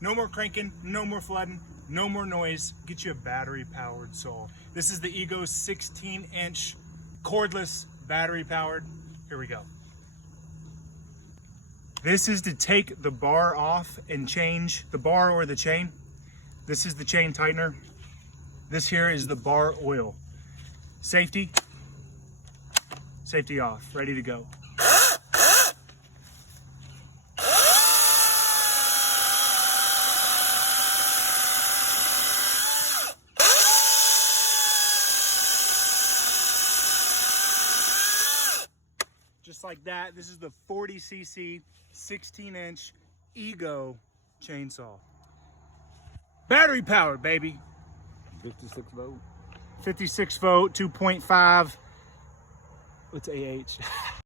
No more cranking, no more flooding, no more noise. Get you a battery powered saw. This is the Ego 16-inch cordless battery powered. Here we go. This is to take the bar off and change the bar or the chain. This is the chain tightener. This here is the bar oil. Safety, safety off, ready to go. Just like that, this is the 40cc, 16-inch Ego chainsaw. Battery powered, baby. 56 volt. 56 volt, 2.5. What's AH?